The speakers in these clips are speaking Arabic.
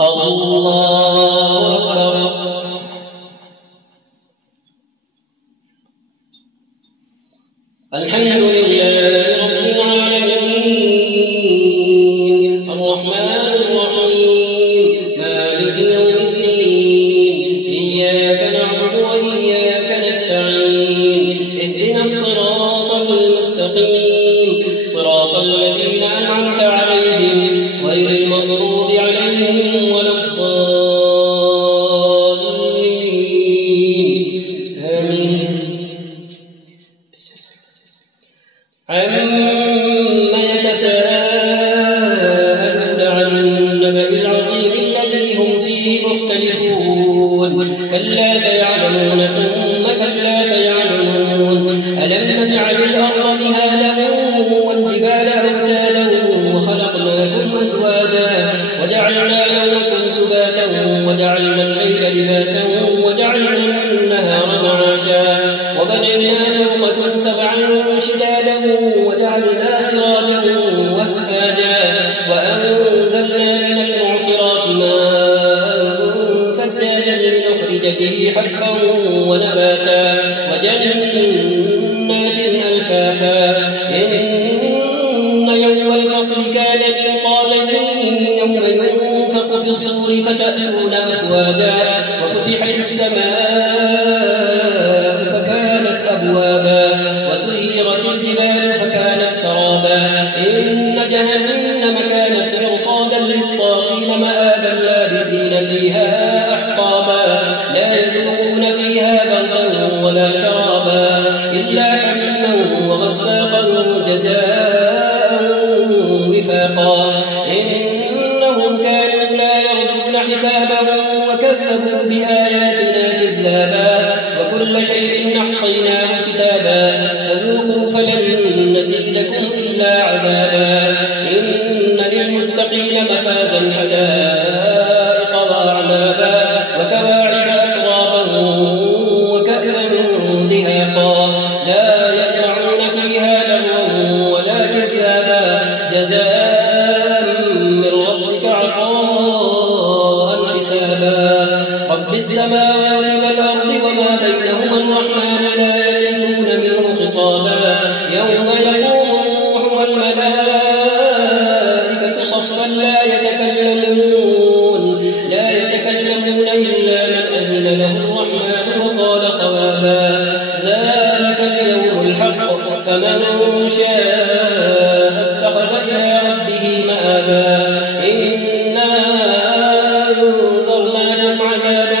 الله أكبر. الحمد لله رب العالمين الرحمن الرحيم مالك يوم الدين إياك نعبد وإياك نستعين اهدنا الصراط المستقيم صراط الذين أنعمت عليهم غير المغضوب عليهم ولا الضالين آمين. عما يتساءلون عن النبأ العظيم الذي هم فيه مختلفون كلا سيعلمون ثم كلا سيعلمون ألم نجعل الأرض مهادا والجبال أوتادا وخلقناكم أزواجا وجعلنا نومكم سباتا وجعلنا الليل لباسا وجعلنا النهار معاشا وبنينا فوقكم سبعا شدادا وجعلنا سراجا وهاجا وأنزلنا من المعصرات ماء ثجاجا لنخرج به حبا ونباتا وجنات ألفافا إن يوم الفصل كان ميقاتا يوم ينفخ في الصور فتأتون أفواجا وفتحت السماء فكانت أبوابا وسيرت الجبال فكانت سرابا إن جهنم كانت مرصادا للطاغين مآبا لابثين فيها أحقابا لا يذوقون فيها بردا ولا شرابا إلا حميما وغساقا جزاء وفاقا إنهم كانوا لا يرجون حسابا وكذبوا بآياتنا كذابا وكل شيء أحصيناه كتابا فذوقوا فلن نزيدكم إلا عذابا إن للمتقين مفازا حدائق وأعنابا وكواعب أترابا وكأسا دهاقا لا يسمعون فيها لغوا ولا كذابا جزاء من ربك عطاء حسابا رب السماوات والأرض وما بينهما الرحمن لا يملكون منه خطابا يوم يقوم الروح والملائكة صفا لا يتكلمون إلا من أذن له الرحمن وقال صوابا ذلك اليوم الحق فمن شاء اتخذ إلى ربه مآبا إنا أنذرناكم عذابا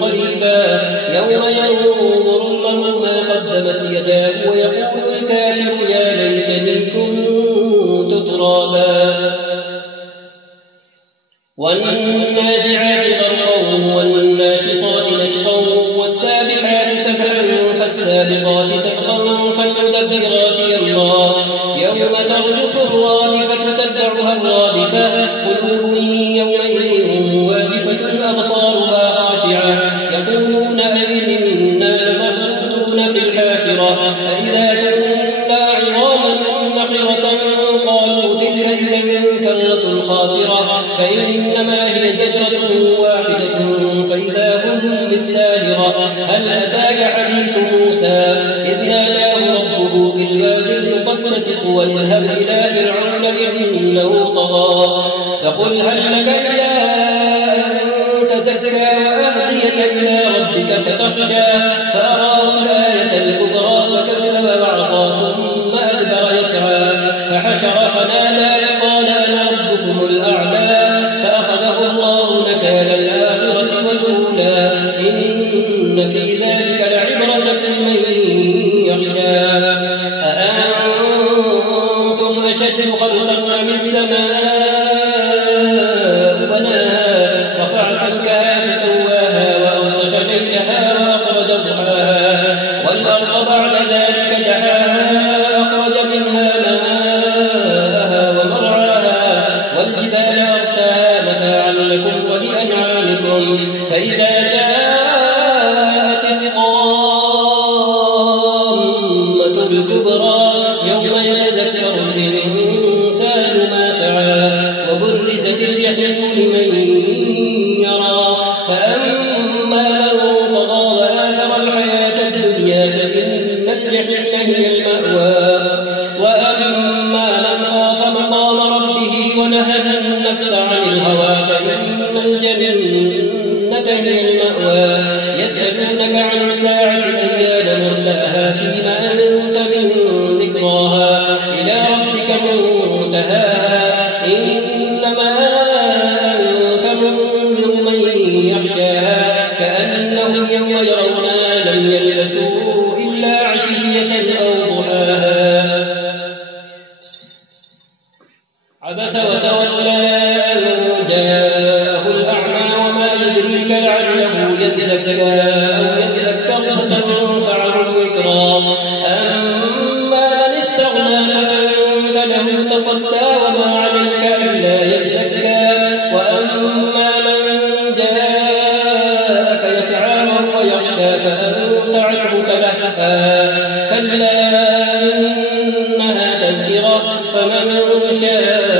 قريبا يوم ينظر المرء ما قدمت يداه ويقول الكافر يا ليتني كنت ترابا والنازعات غرقا والناشطات نشطا والسابحات سبحا فالسابقات سبقا فالمدبرات أمرا يوم ترجف الرادفة تتبعها الرادفة قلوب يومئذ واجفة أبصارها خاشعة يقولون أئنا لمردودون في الحافرة أئذا كنا عظاما نخرة قالوا تلك إذا كرة خاسرة فإنما هي زجرة واحدة فإذا هم بالساهرة هل أتاك حديث موسى إذ ناداه ربه بالوادي المقدس طوى اذهب إلى فرعون إنه طغى فقل هل لك إلى أن تزكى وأهديك إلى ربك فتخشى فأراه الآية الكبرى فكذب وعصى ثم أدبر يسعى فحشر فنادى فقال أنا ربكم الأعلى فأخذه الله نكال الآخرة والأولى إن في ذلك لعبرة لمن يخشى أأنتم أشد خلقا أم السماء بناها رفع سمكها فسواها وأغطش ليلها وأخرج ضحاها والأرض بعد ذلك دحاها أخرج منها ماءها ومرعاها والجبال أرساها متاعا لكم ولأنعامكم فإذا جاءت الطامة الكبرى يوم يتذكر الإنسان ما سعى وبرزت الجحيم لمن الهوى فإن الجنة هي المأوى يسألونك عن الساعة أيان مرساها فيما أنت من ذكراها إلى ربك منتهاها إنما أنت منذر من يخشاها كأنهم يوم يرونها لم يلبثوا إلا عشية أو ضحاها عبس وتولى أن جاءه الأعمى وما يدريك لعله يزكى أو يذكر فتنفعه الذكرى أما من استغنى فأنت له تصدى وما عليك إلا يزكى وأما من جاءك يسعى وهو يخشى فأنت عنه تلهى كلا إنها تذكرة فمن شاء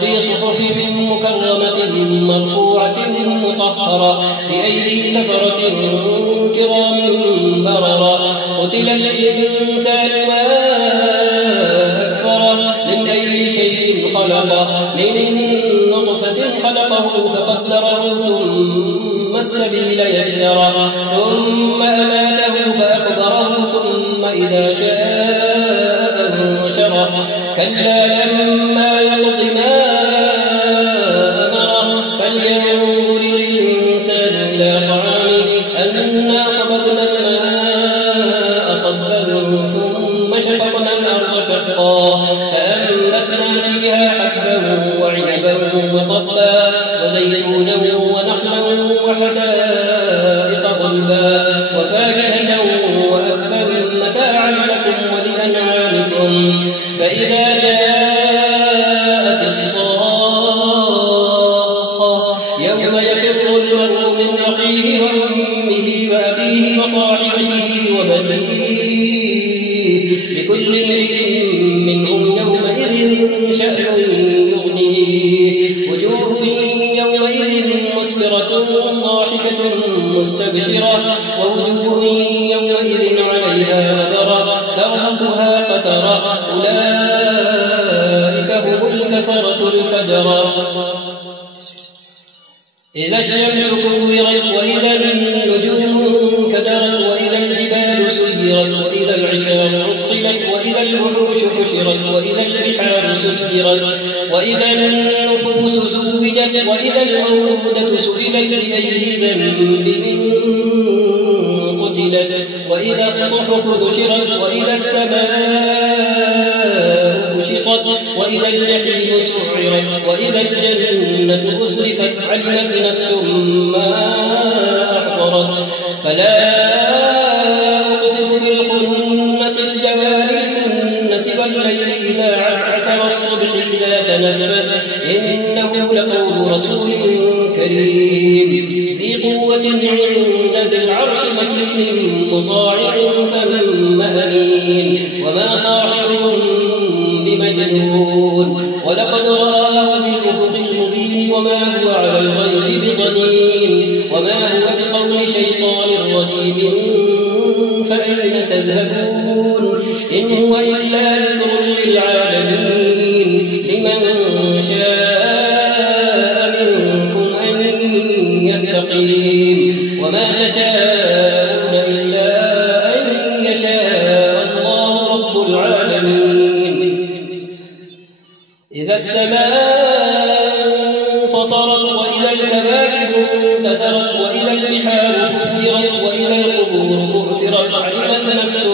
في صحف مكرمة مرفوعة مطهرة بأيدي سفرة كرام بررة قتل الإنسان ما أكفره من أي شيء خلقه من نطفة خلقه فقدره ثم السبيل يسره ثم أماته فأقبره ثم إذا شاء أنشره كلا لما يقض ما أمره فلينظر الإنسان إلى طعامه أنا صببنا الماء صبا ثم شققنا الأرض شقا فأنبتنا فيها حبا وعنبا وقضبا وزيتونا ونخلا وحدائق غلبا وفاكهة وأبا متاعا لكم ولأنعامكم فإذا جاءت الصاخة يوم يفر المرء من أخيه وأمه وأبيه وصاحبته وبنيه لكل امرئ منهم يومئذ شأن يغنيه وجوه يومئذ مسفرة ضاحكة مستبشرة ووجوه يومئذ عليها غبرة ترهقها قترة أولئك هم الكفرة الفجرة إذا الشمس كورت وإذا النجوم كدرت وإذا الجبال سيرت وإذا العشار عطلت وإذا الوحوش حشرت وإذا البحار سجرت وإذا النفوس زوجت وإذا الموءودة سئلت بأي ذنب قتلت وإذا الصحف نشرت وإذا السماء كشطت وإذا الجحيم سعرت وإذا الجنة أزلفت علمت نفس ما أحضرت فلا أقسم بالخنس الجوار الكنس والليل إذا عسعس والصبح إذا تنفس إنه لقول رسول كريم ذي قوة عند ذي العرش مكين مطاع ثم أمين وما صاحبكم بمجنون ولقد رآه بالأفق المبين وما هو على الغيب بضنين وما هو بقول شيطان رجيم فأين تذهبون إن هو إلا ذكر للعالمين لمن شاء منكم أن يستقيم وما تشاءون إلا أن يشاء الله رب العالمين إذا السماء فطرت وإذا الكواكب انتثرت وإذا البحار فجرت وإذا القبور بعثرت علمت نفس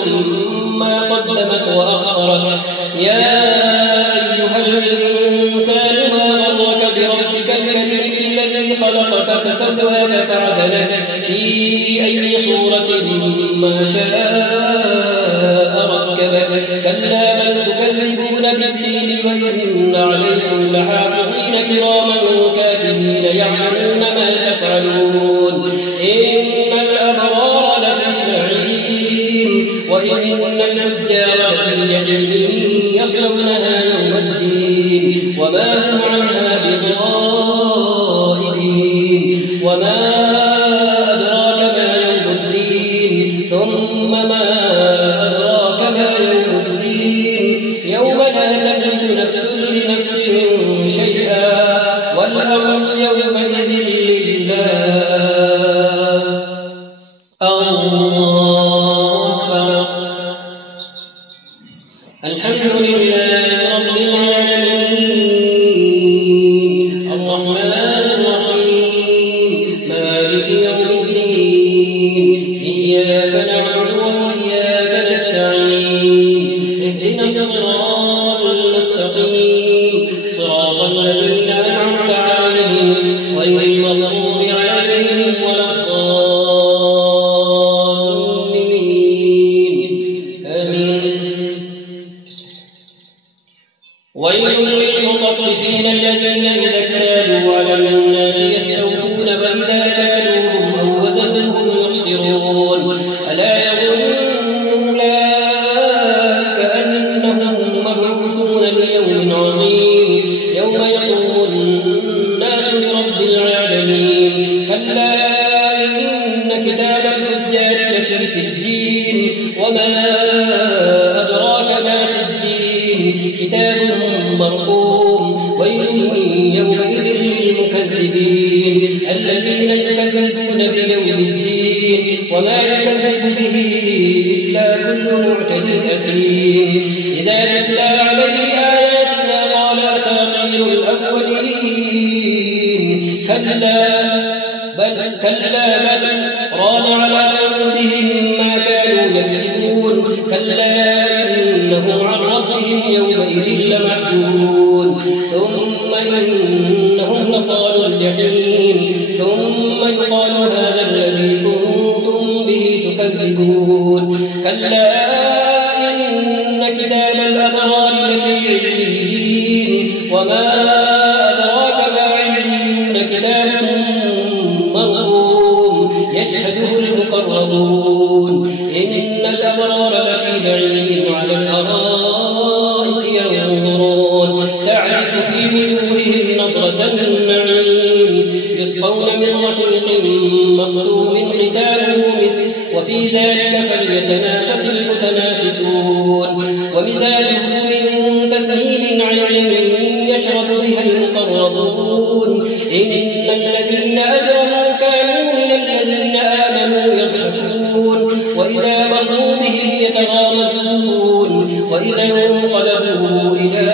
ما قدمت وأخرت يا أيها الإنسان ما غرك بربك الكريم الذي خلقك فسواك فعدلك في أي صورة ما شاء ركبك كلا بل تكذبون بالدين وإن عليكم لحافظين كراما كاتبين يعلمون ما تفعلون إن الأبرار لفي نعيم وإن الفجار لفي جحيم يصلونها يوم الدين وما هم عنها بغائبين وما أدراك ما الرحمن الرحيم مالك يوم الدين إياك نعبد وإياك نستعين اهدنا الصراط المستقيم صراط الذين أنعمت عليهم غير المغضوب عليهم ولا الضالين آمين. ويل للمطففين الذين إذا اكتالوا على الناس يستوفون وإذا كالوهم أو وزنوهم يخسرون ألا يظن أولئك أنهم مبعوثون ليوم عظيم يوم يقوم الناس لرب العالمين كلا إن كتاب الفجار لفي سجين وما أدراك ما سجين كتاب مرقوم ويل يومئذ للمكذبين الذين يكذبون بيوم الدين وما يكذب به إلا كل معتد أثيم إذا تتلى عليه آياتنا قال أساطير الأولين كلا بل ران على قلوبهم ما كانوا يكسبون كلا إنهم عن ربهم يومئذ لمحجوبون ثم إنهم لصالوا الجحيم ثم يقال هذا الذي كنتم به تكذبون كلا إن كتاب الأبرار لفي عليين وما أدراك ما عليون كتاب مرقوم يشهده المقربون إن الأبرار لفي نعيم على الأرائك ينظرون تعرف في وجوههم نضرة النعيم يسقون من رحيق مختوم ختامه مسك وفي ذلك فليتنافس المتنافسون ومزاجه من تسنيم عين يشرب بها المقربون إن الذين أجرموا كانوا من الذين آمنوا يضحكون وإذا مروا بهم يتغامزون وإذا انقلبوا إلى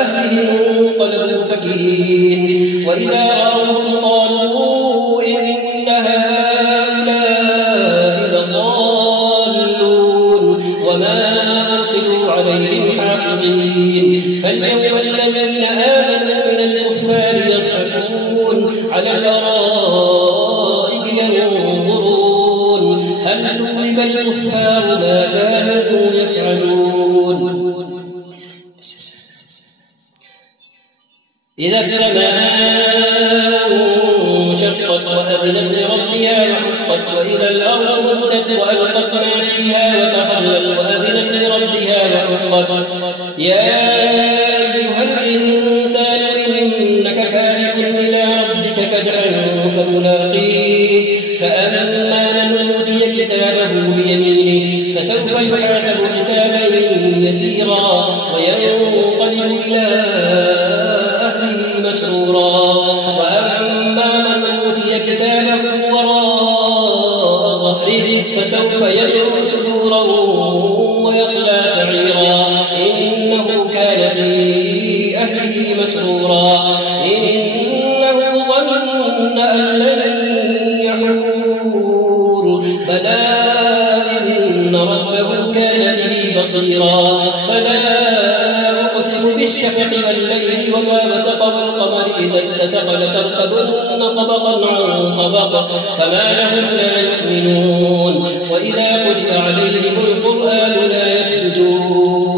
أهلهم انقلبوا فكهين وإذا رأوهم قالوا إن هؤلاء لضالون وما أرسلوا عليهم حافظين فاليوم الذين آمنوا من الكفار يضحكون على الأرائك ينظرون هل ثوب الكفار ما كانوا يفعلون إذا السماء انشقت وأذنت لربها وحقت وإذا الأرض مدت وألقت ما فيها وتخلت وأذنت لربها وحقت يا أيها الإنسان إنك كادح إلى ربك كدحا فملاقيه فأما من أوتي كتابه بيمينه فسوف يحاسب حسابا يسيرا وينقلب إلى مسرورا وأما من أوتي كتابه وراء ظهره فسوف يدعو ثبورا ويصلى سعيرا إنه كان في أهله مسرورا إنه ظن أن لن يحور بلى إن ربه كان به بصيرا فلا أقسم بالشفق والليل وما وسق والقمر إذا اتسق لتركبن طبقا عن طبق فما لهم لا يؤمنون وإذا قرئ عليهم القرآن لا يسجدون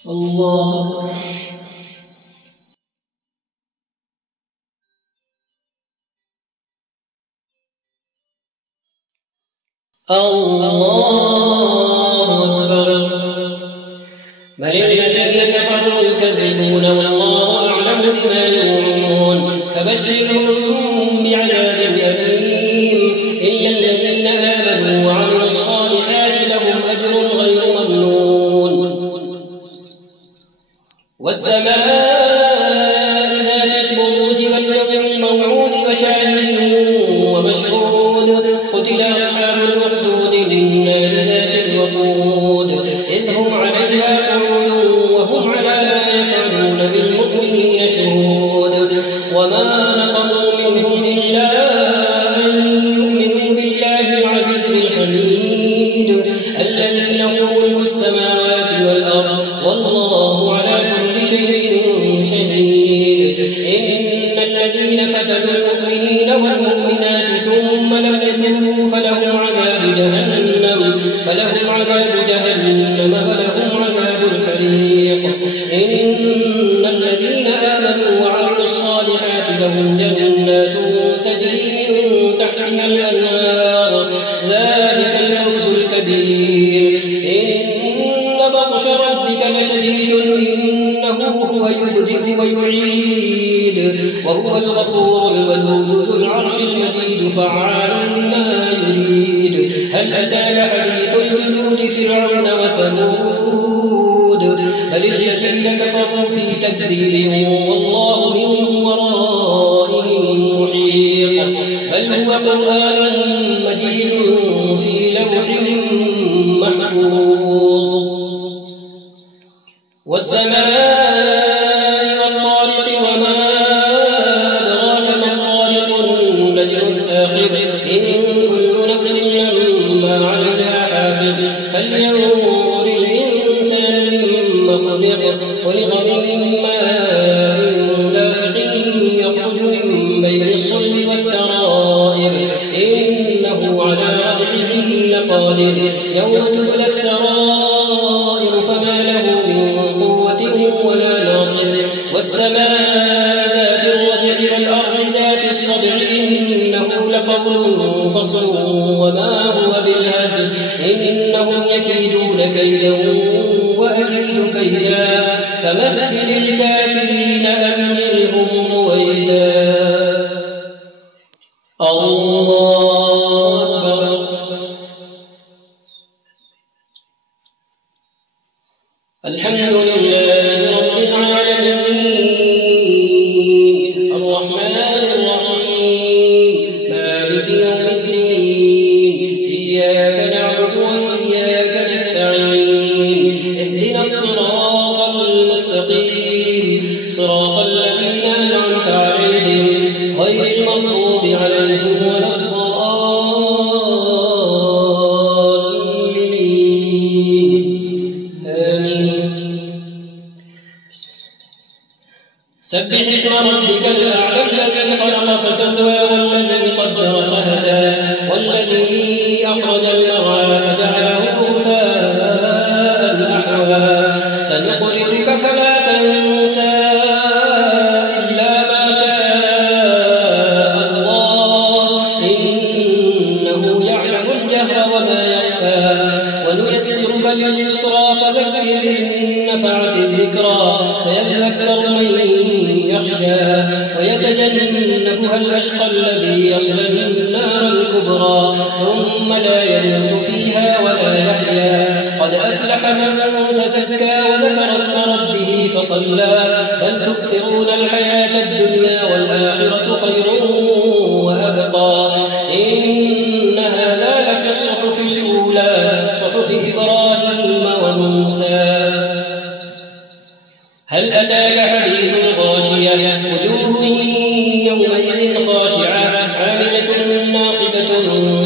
الله أكبر بل الذين كفروا يكذبون والله أعلم بما يوعون فبشرهم بعذاب أليم إلا الذين آمنوا وعملوا الصالحات لهم أجر غير ممنون والسماء ذات البروج واليوم الموعود وشاهد ومشهود قتل أصحاب الأخدود النار ذات الوقود إذ هم عليها قعود وهم على ما يفعلون ويبدئ ويعيد وهو الغفور الودود ذو العرش المجيد فعال لما يريد هل أتاك حديث جنود فرعون وثمود بل الذين كفروا في تكذيب والله من ورائهم محيط بل هو قرآن مجيد في لوح محفوظ والسماء والطارق وما أدراك ما الطارق النجم الثاقب إن كل نفس لما عليها حافظ فلينظر الإنسان مما خلق من ماء دافق يخرج من بين الصلب والترائب إنه على رجعه لقادر يوم تبلى السرائر فما له من قوة ولا ناصر والسماء ذات الرجع والأرض ذات الصدع إنه لقول فصل وما هو بالهزل إنهم يكيدون كيدا وأكيد كيدا فمهل الكافرين أمهلهم رويدا الله أكبر الحمد لله رب العالمين الرحمن الرحيم مالك يوم الدين إياك نعبد وإياك نستعين اهدنا الصراط المستقيم صراط الذين أنعمت عليهم غير المغضوب عليهم ولا سبح اسم ربك الأعلى الذي خلق فسوى والذي قدر فهدى والذي أخرج المرعى فجعله غثاء أحوى سنقرئك فلا تنسى إلا ما شاء الله إنه يعلم الجهر وما يخفى ونيسرك لليسرى فذكر إن نفعت الذكرى سيذكر من يخشى ويتجنبها الأشقى الذي يصلى النار الكبرى ثم لا يموت فيها ولا يحيا قد أفلح من تزكى وذكر اسم ربه فصلى بل تؤثرون الحياة الدنيا والآخرة خير وأبقى إن هذا لفي الصحف الأولى صحف إبراهيم وموسى هل أتاك حديث الغاشية وجوه يومئذ خاشعة عاملة ناصبة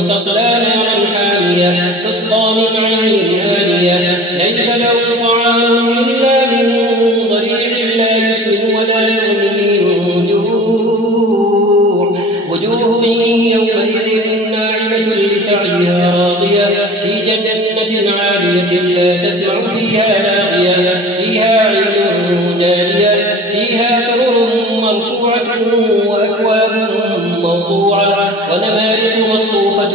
تصلى نارا حامية تسقى من عين آنية ليس لهم طعام إلا من ضريع لا يسمن ولا يغني من جوع وجوه يومئذ ناعمة لسعيها راضية في جنة عالية لا تسمع فيها لاغية فيها عين جارية فيها سرر مرفوعة وأكواب موضوعة ونمارق مصفوفة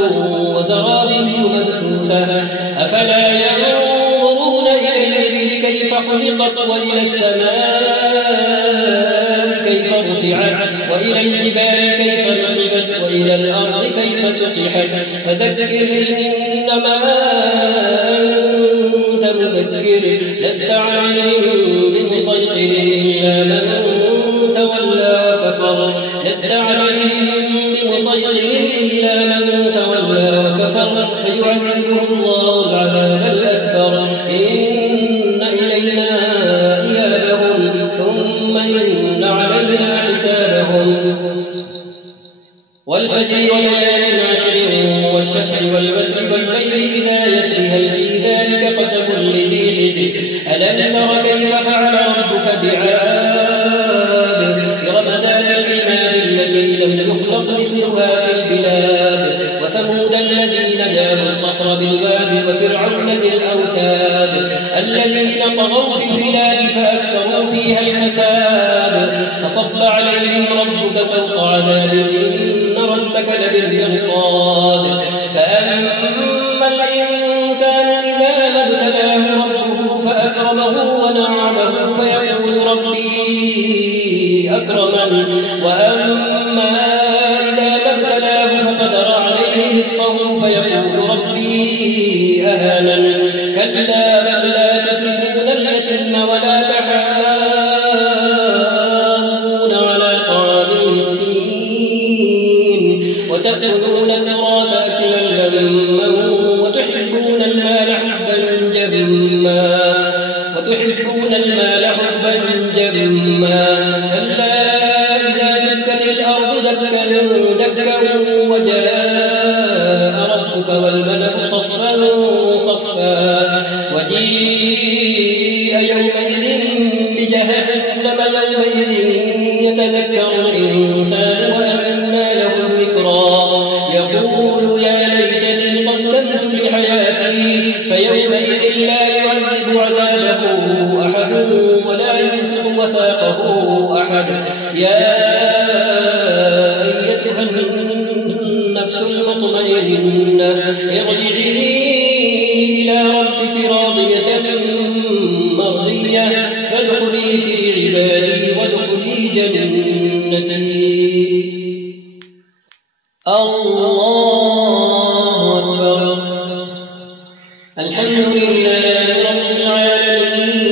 وزرابي مبثوثة أفلا ينظرون إلى الإبل كيف خلقت وإلى السماء كيف رفعت وإلى الجبال كيف نصبت وإلى الأرض كيف سطحت فذكر إنما أنت مذكر لست عليهم بمسيطر إلا من تولى وكفر لست عليهم بمسيطر إلا من تولى وكفر فيعذبه الله العذاب الأكبر إن إلينا إيابهم ثم إن علينا حسابهم والفجر وليال عشر والشفع والوتر والليل إذا يسر هل في ذلك قسم لذي حجر ألم تر كيف فعل ربك بعاد إرم ذات العماد التي لم يخلق مثلها في البلاد وثمود الذين جابوا الصخر بالواد وفرعون ذي الأوتاد الذين طغوا في البلاد فأكثروا فيها الفساد فصب عليهم ربك سوط عذاب إن ربك لبالمرصاد فأما الإنسان إذا ما ابتلاه ربه فأكرمه ونعمه فيقول ربي وأما إذا ما ابتلاه فقدر عليه رزقه فيقول ربي أهانن كلا بل لا تكرمون اليتيم ولا تحاضون على طعام المسكين وتأكلون التراث أكلا لما وتحبون المال حبا جما كلا إذا دكت الأرض دكا دكا وجاء ربك والملك صفا صفا وجيء يومئذ بجهنم يومئذ يتذكر الإنسان وأنى له الذكرى يقول يا ليتني قدمت لحياتي فيومئذ لا يعذب عذابه أحد ولا يوثق وثاقه أحد يا أيتها النفس المطمئنة ارجعي إلى ربك راضية مرضية فادخلي في عبادي وادخلي جنتي. الله أكبر. الحمد لله رب العالمين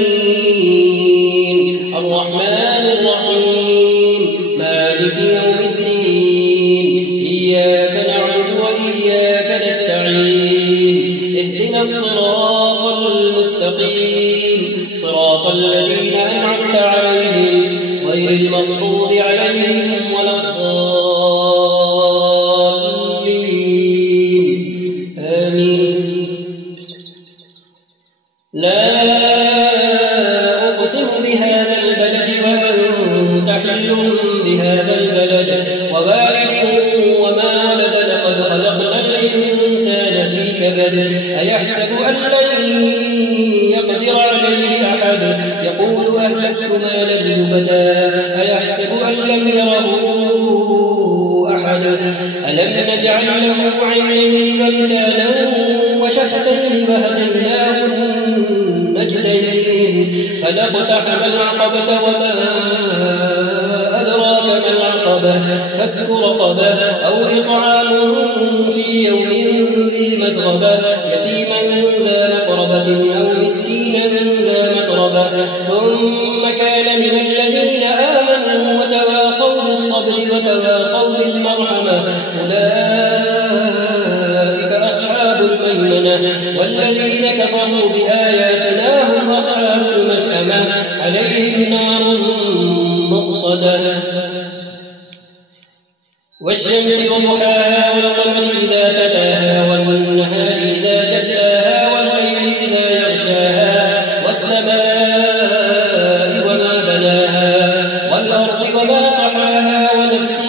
الرحمن الرحيم مالك يوم الدين إياك نعبد وإياك نستعين اهدنا الصراط المستقيم صراط الذين أنعمت عليهم غير المغضوب عليهم ولا الضالين آمين. لا أقسم بهذا البلد وأنت حل بهذا البلد ووالد وما ولد لقد خلقنا الإنسان في كبد أيحسب أن لن يقدر عليه أحد يقول أهلكت مالا لبدا أيحسب أن لم يره أحد ألم نجعل له عينين ولسانا وشفتين وهديناه النجدين فلاقتحم العقبة وما أدراك ما العقبة فك رقبة أو إطعام في يوم ذي مسغبة يتيما ذا مقربة أو مسكينا ذا متربة ثم كان من الذين آمنوا وتواصوا بالصبر وتواصوا بالمرحمة أولئك أصحاب الميمنة والذين كفروا بآياتنا هم أصحاب المشأمة عليهم نار مؤصدة والشمس وضحاها والقمر إذا تلاها والنهار إذا جلاها والليل إذا يغشاها والسماء وما بناها والأرض وما طحاها ونفس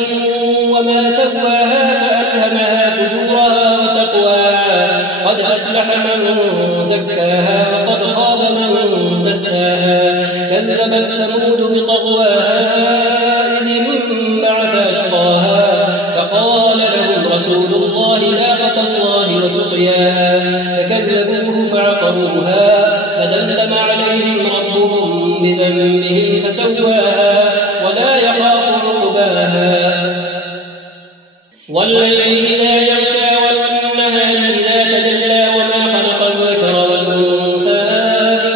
وما سواها فألهمها فجورها وتقواها قد أفلح من زكاها وقد خاب من دساها كذبت ثمود بطغواها إذ انبعث أشقاها فقال لهم رسول الله ناقة الله وسقياها فكذبوه فعقروها فدمدم عليهم ربهم بذنبهم فسواها ولا يخاف عقباها والليل إذا يغشى والنهار إذا تجلى وما خلق الذكر والأنثى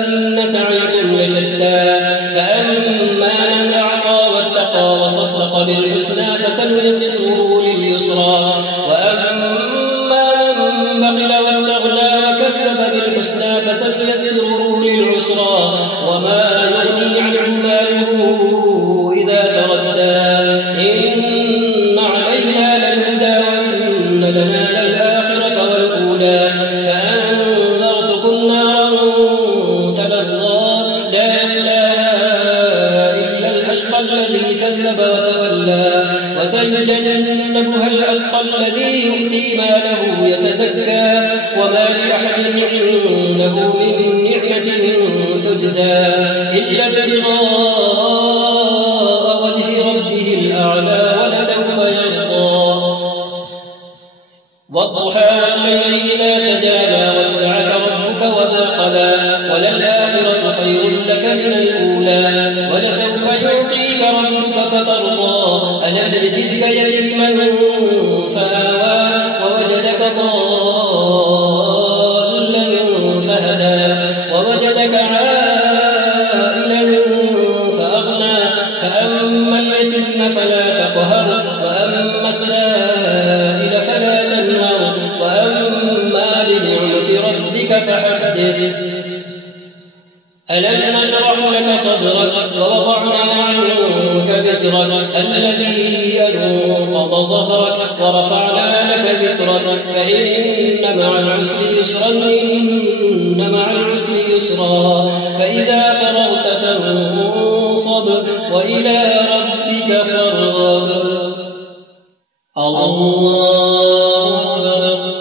إن سعيكم لشتى فأما من أعطى واتقى وصدق بالحسنى فسنيسره لليسرى وأما من بخل واستغنى وكذب بالحسنى فسنيسره للعسرى وما يغني عنه ماله إذا تردى إن علينا للهدى وإن لنا للآخرة والأولى فأنذرتكم نارا تلظى لا يصلاها إلا الأشقى الذي كذب وتولى وسيجنبها الأتقى الذي يؤتي ماله يتزكى وما لأحد عنده من نعمة تجزى إلا ابتغاء وجه ربه الأعلى ولسوف يرضى والضحى والليل إذا سجى ما ودعك ربك وما قلى وللآخرة خير لك من الأولى ولسوف يعطيك ربك فترضى وزرك الذي أنقض ظهرك ورفعنا لك ذكرك فإن مع العسر يسرا إن مع العسر يسرا فإذا فرغت فانصب وإلى ربك فارغب. الله أكبر.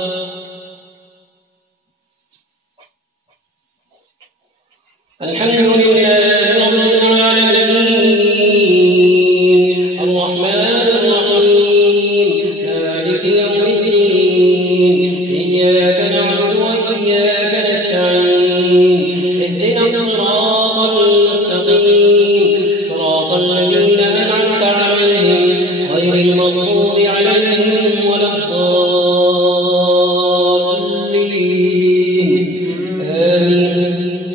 الحمد لله رب العالمين الرحمن الرحيم مالك يوم الدين إياك نعبد وإياك نستعين اهدنا الصراط المستقيم صراط الذين أنعمت عليهم غير المغضوب عليهم ولا الضالين آمين.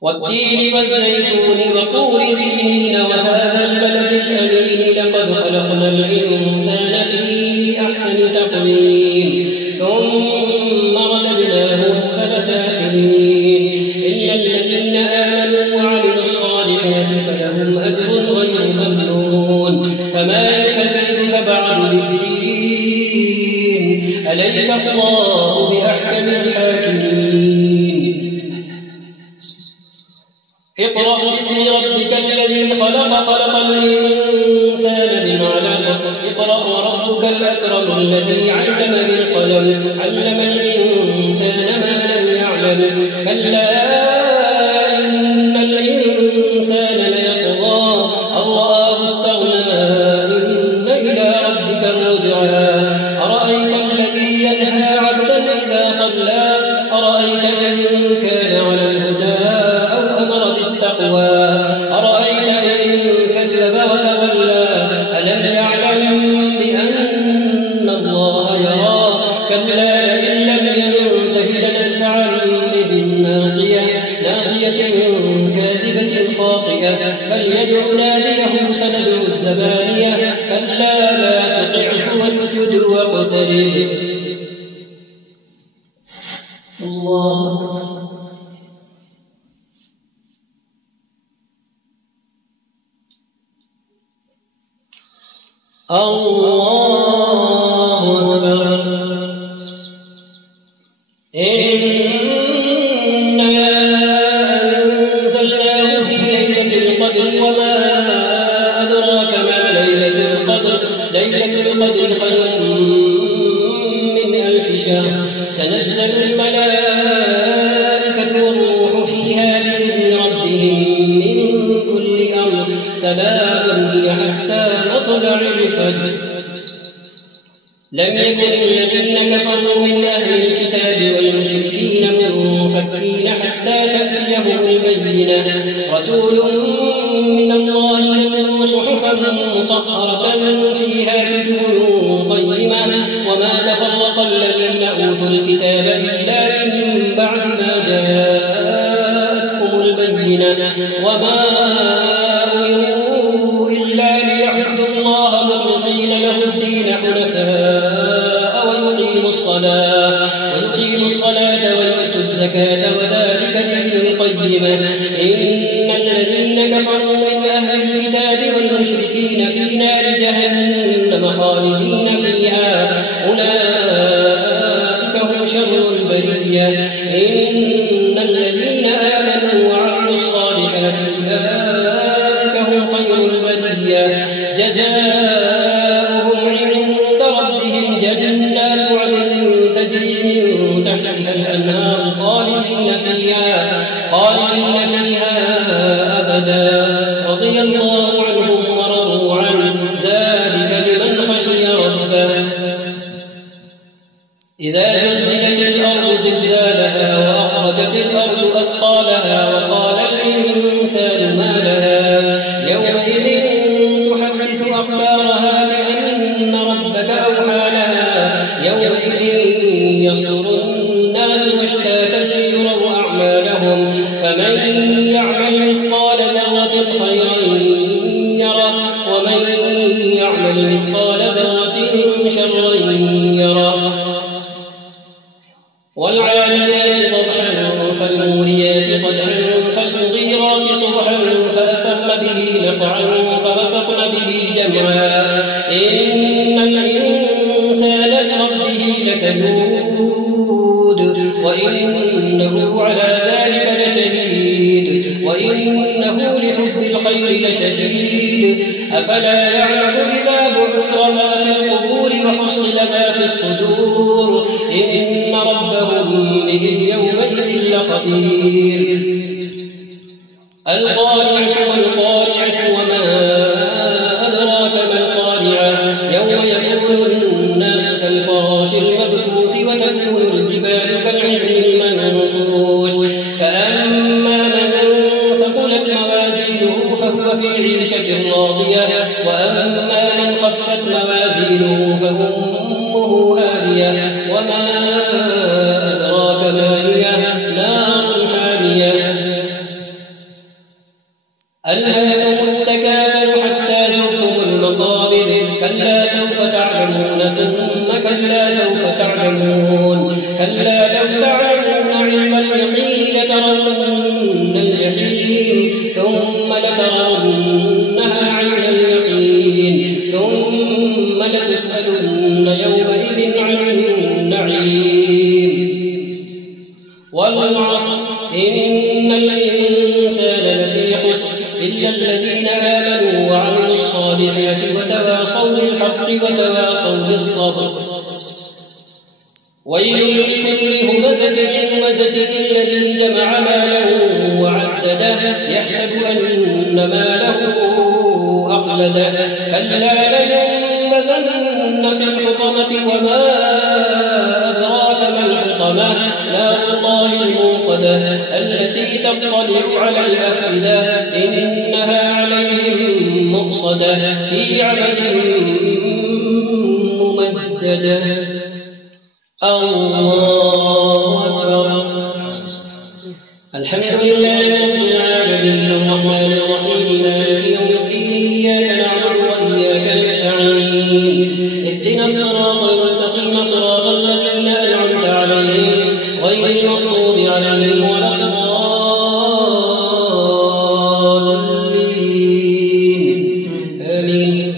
والتين والزيتون وطور سينين وهذا البلد الأمين لقد خلقنا الإنسان في أحسن تقويم ثم رددناه أسفل سافلين إلا الذين آمنوا وعملوا الصالحات فلهم أجر غير ممنون. فما يكذبك بعد بالدين أليس الله بأحكم الحاكمين. اقرأ باسم ربك الذي خلق خلق الإنسان من علق اقرأ وربك الأكرم الذي علم بالقلم علم الإنسان ما لم يعلم كلا إن الإنسان ليطغى أن رآه استغنى إن إلى ربك الرجعى. أرأيت الذي ينهى عبدا إذا صلى أرأيت إن كان على الهدى أرأيت إن كذب وتولى ألم يعلم بأن الله يرى كلا لئن لم ينته لنسفعا بالناصية ناصية كاذبة خاطئة فليدع ناديه سندع الزبانية كلا لا تطعه واسجد واقترب. الله الله أكبر. إنا أنزلناه في ليلة القدر وما أدراك ما ليلة القدر ليلة القدر خير من 1000 شهر تنزل الملائكة والروح فيها بإذن ربهم من كل أمر سلام هي حتى مطلع الفجر. لم يكن الذين كفروا من أهل الكتاب والمشركين منفكين حتى تأتيهم البينة رسول من الله يتلو صحفا مطهرة فيها كتب قيمة وما تفرق الذين أوتوا الكتاب إلا من بعد ما جاءتهم البينة وما أمروا إلا ليعبدوا الله مخلصين له الدين حنفاء ويقيموا الصلاة ويؤتوا الزكاة وذلك دين القيمة. إن الذين كفروا من أهل الكتاب والمشركين في نار جهنم خالدين فيها أولئك هم شر البرية. إن الذين آمنوا وعملوا الصالحات أولئك هم خير البرية جزاؤهم عند ربهم جنات عدن تجري من تحتها الأنهار خالدين فيها أبدا رضي الله عنهم ورضوا عنه ذلك لمن خشي ربه. إذا زلزلت الأرض زلزالها وأخرجت الأرض أثقالها وقال الإنسان ما لها يومئذ تحدث أخبارها بأن ربك أوحى لها يومئذ يصدر الناس أشتاتا ليروا أعمالهم فمن يعمل مثقال ذرة خيرا يره ومن يعمل مثقال ذرة شرا يره. والعاليات ضبحا فالموريات قدحا فالمغيرات صبحا فأثرن به نقعا بالخير لشديد أفلا يعلم إذا بعثر ما في القبور وحصل ما في الصدور إن ربهم بهم يومئذ لخبير القارعة والقارعة وما أدراك ما القارعة يوم يكون الناس كالفراش المبثوث وتكون الجبال كالعهن المنفوش فأما من ثقلت موازينه فهو في عيشة راضية وأما من خفت موازينه فأمه هاوية وما أدراك ما هي نار حامية ألهاكم التكاثر حتى زرتم المقابر كلا سوف تعلمون ثم كلا سوف تعلمون كلا لو تعلمون علم اليقين لترون الجحيم ثم لترونها عين اليقين ثم لتسألن يومئذ عن النعيم والعصر إن الإنسان لفي خسر إلا الذين آمنوا وعملوا الصالحات وتواصوا بالحق وتواصوا بالصبر ويل لكل همزة الذي جمع ماله وعدده يحسب أن ماله أخلده كلا لينبذن في الحطمة وما أدراك ما الحطمة نار الله الموقدة التي تطلع على الأفئدة إنها عليهم مؤصدة في عمد ممددة الله أكبر الحمد لله رب العالمين الرحمن الرحيم مالك يوم الدين إياك نعبد وإياك نستعين اهدنا الصراط المستقيم صراط الذين أنعمت عليهم غير المغضوب عليهم ولا الضالين آمين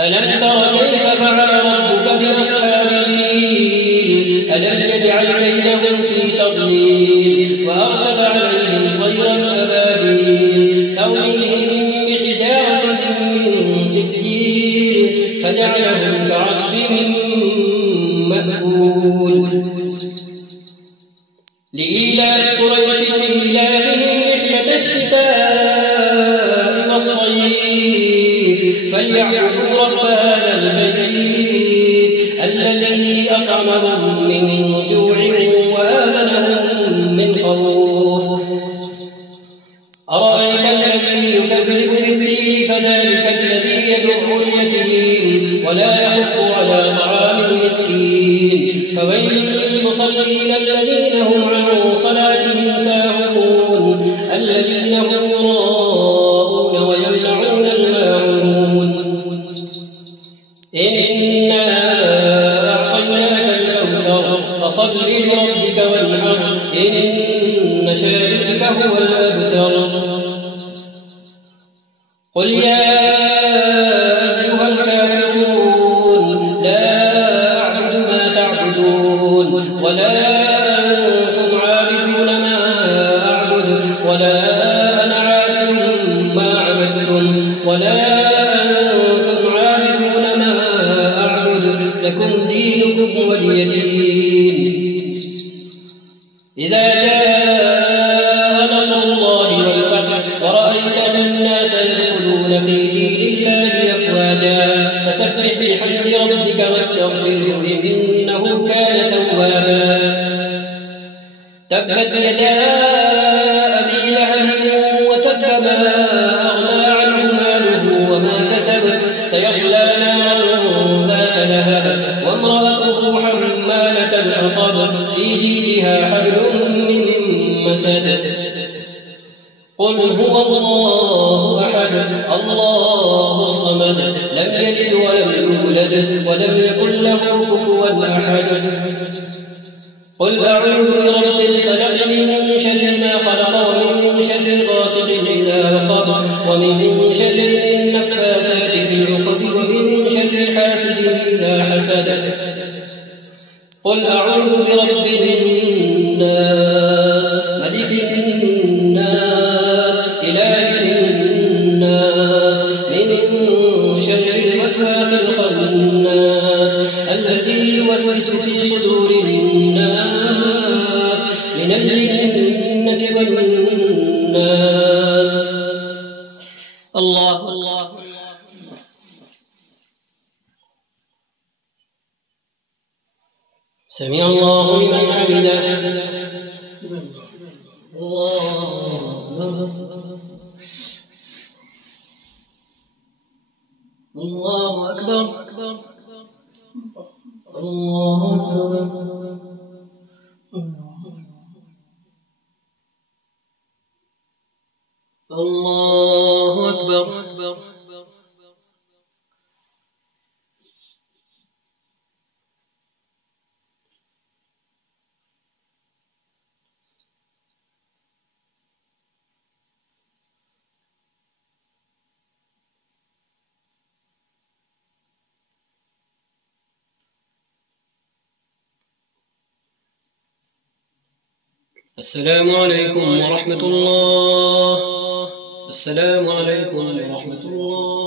ألم تر كيف فعل ربك بأصحاب الفيل ألم يجعل كيدهم في تضليل وأرسل عليهم طيرا أبابيل ترميهم بحجارة من سجيل فجعلهم كعصف مأكول لإيلاف قريش إيلافهم رحلة الشتاء والصيف فليعبدوا رب هذا البيت الذي أطعمهم من جوع وآمنهم من خوف أرأيت الذي يكذب بالدين فذلك الذي يدعو اليتيم ولا يحض على طعام المسكين فويل للمصلين الذين هم عن صلاتهم ساهون الذين هم يراءون ويمنعون الماعون إنا أعطيناك الكوثر فصل لربك وانحر إن شانئك هو الأبتر قل يا أيها الكافرون لا أعبد ما تعبدون ولا أنتم عابدون ما أعبد ولا أنا عابد ما عبدتم ولا أنتم عابدون ما أعبد لكم دينكم ولي دين إذا جاء نصر الله والفتح ورأيت الناس يدخلون في دين الله أفواجا فسبح بحمد ربك واستغفره إنه كان توابا تبت يدا أبي لهب وتب ما أغنى عنه ماله وما كسب سيصلى نارا ذات لهب وامرأته حمالة الحطب في جيدها حبل من مسد قل هو الله أحد الله الصمد لم يلد ولم يولد ولم يكن له كفوا أحد قل أعوذ برب الفلق من شر ما خلق ومن شر غاسق إذا وقب ومن شر النفاثات في العقد ومن شر حاسد إذا حسد قل أعوذ برب الناس ملك الناس إله الوسواس الخناس الذي يوسوس في صدور الناس من الجنة والناس. الله الله. سمع الله لمن حمده. الله أكبر. الله أكبر. الله أكبر. السلام عليكم ورحمة الله. السلام عليكم ورحمة الله.